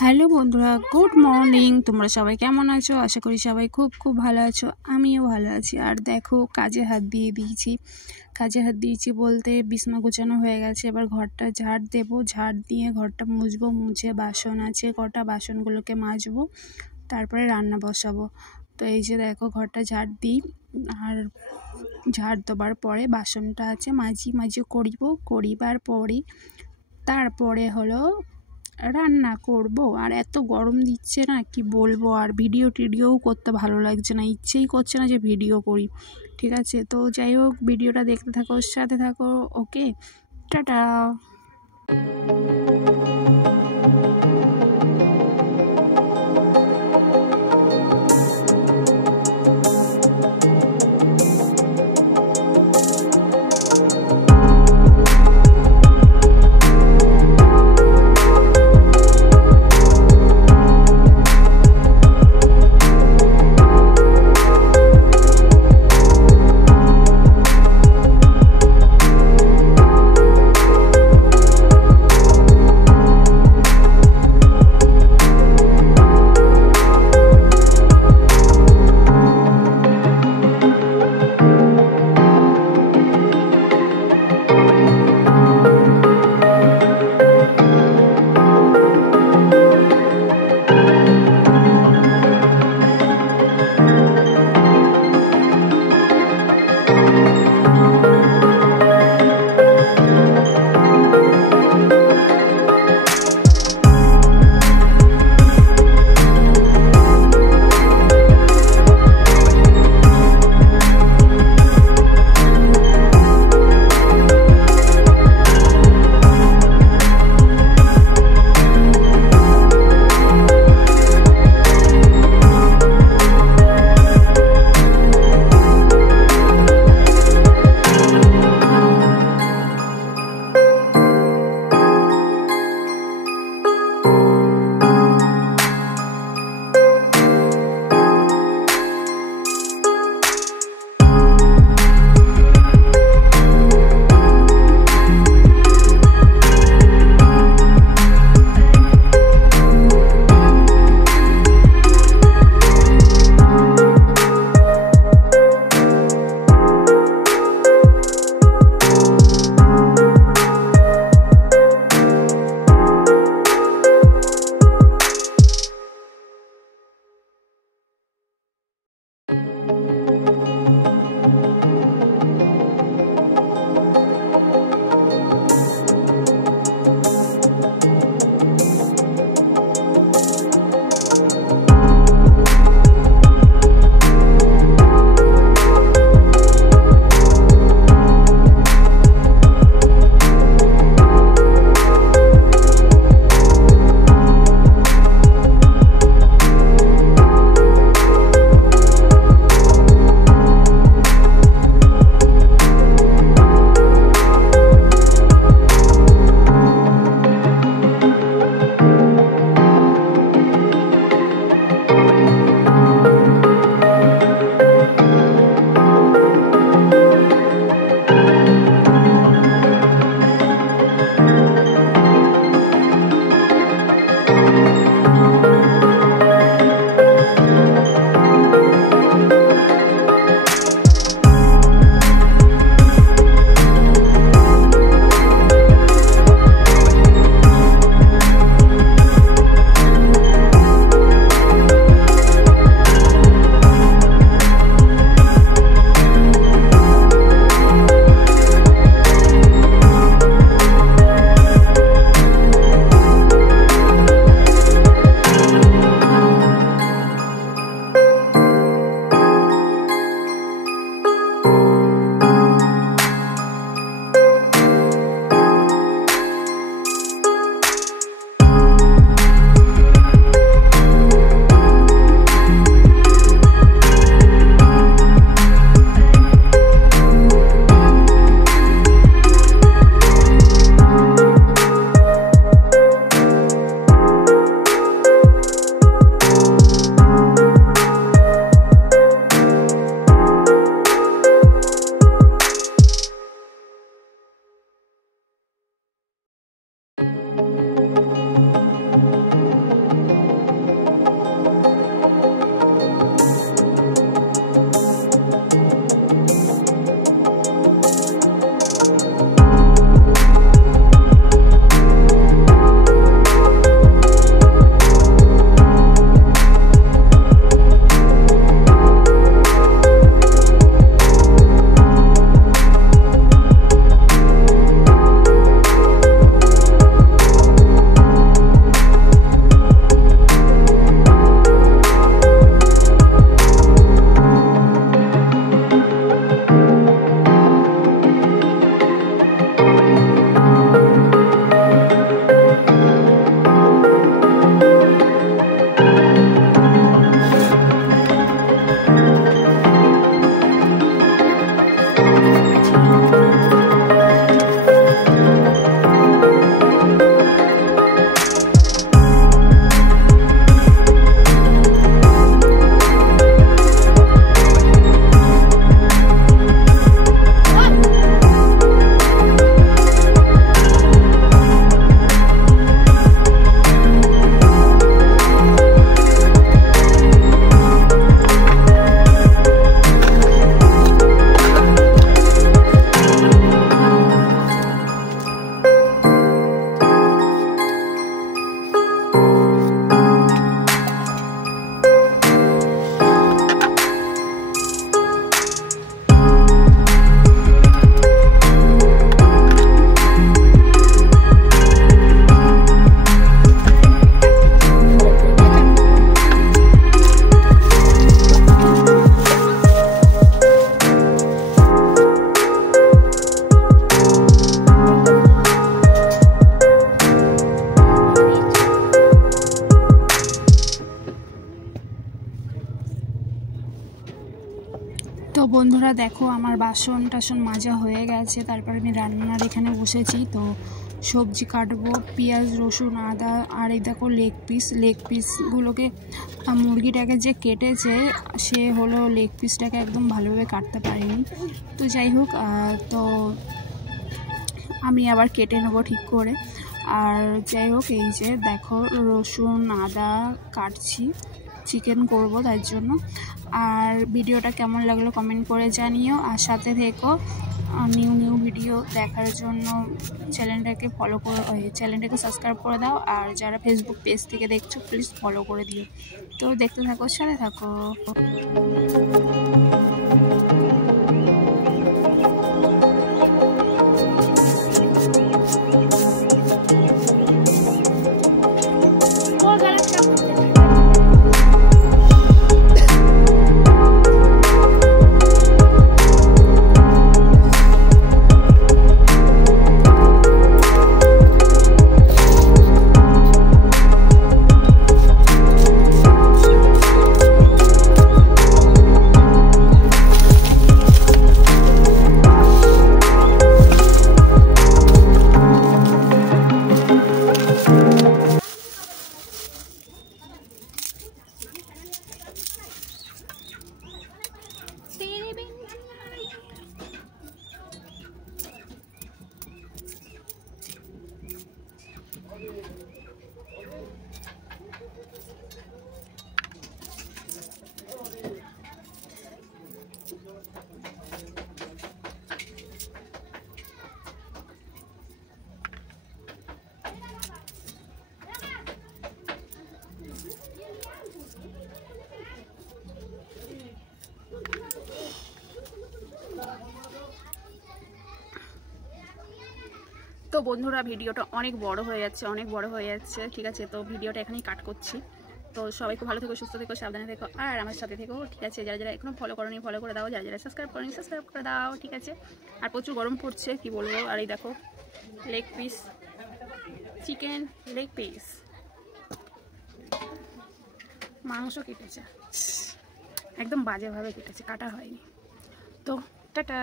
Hello বন্ধুরা, good morning. তোমরা সবাই কেমন আছো? আশা করি সবাই খুব খুব ভালো আছো। আমিও ভালো আছি। আর দেখো, কাজে হাত দিয়ে দিয়েছি। কাজে হাত দিয়েছি বলতে বিছানা গোছানো হয়ে গেছে। এবার ঘরটা ঝাড় দেবো, ঝাড় দিয়ে ঘরটা মুছবো, মুছে বাসন আছে কটা, বাসনগুলোকে মাজবো, তারপরে রান্না বসাবো। তো এই যে দেখো, ঘরটা ঝাড় দিই, আর ঝাড় দেবার পরে বাসনটা আছে মাজি করিবার পরে তারপরে হলো রান্না করব। আর এত গরম দিচ্ছে না, কি বলবো, আর ভিডিওও করতে ভালো লাগছে না, ইচ্ছেই করছে না যে ভিডিও করি। ঠিক আছে, তো যাই হোক, ভিডিওটা দেখতে থাকো, সাথে থাকো। ওকে, টাটা। বন্ধুরা দেখো আমার বাসন টাসন মাজা হয়ে গেছে, তারপর আমি রান্নার এখানে বসেছি। তো সবজি কাটবো, পেঁয়াজ রসুন আদা, আর এই দেখো লেগ পিসগুলোকে মুরগিটাকে যে কেটেছে সে হলো লেগ পিসটাকে একদম ভালোভাবে কাটতে পারেনি। তো যাই হোক, তো আমি আবার কেটে নেবো ঠিক করে। আর যাই হোক, এই যে দেখো রসুন আদা কাটছি, চিকেন করব তার জন্য। আর ভিডিওটা কেমন লাগলো কমেন্ট করে জানিও, আর সাথে থেকো নিউ ভিডিও দেখার জন্য চ্যানেলটাকে ফলো করে চ্যানেলটাকে সাবস্ক্রাইব করে দাও। আর যারা ফেসবুক পেজ থেকে দেখছো প্লিজ ফলো করে দিও। তো দেখতে থাকো, সাথে থাকো। তো বন্ধুরা ভিডিওটা অনেক বড় হয়ে যাচ্ছে, ঠিক আছে। তো ভিডিওটা এখানেই কাট করছি। তো সবাই খুব ভালো থেকো, সুস্থ থেকো, সাবধানে থেকো, আর আমার সাথে থেকো, ঠিক আছে। যারা এখনো ফলো করোনি ফলো করে দাও, যারা সাবস্ক্রাইব করোনি সাবস্ক্রাইব করে দাও, ঠিক আছে। আর প্রচুর গরম পড়ছে, কি বলবো। আর এই দেখো leg piece chicken, leg piece মাংস কেটেছে, একদম বাজেভাবে কেটেছে, কাটা হয়নি। তো টাটা।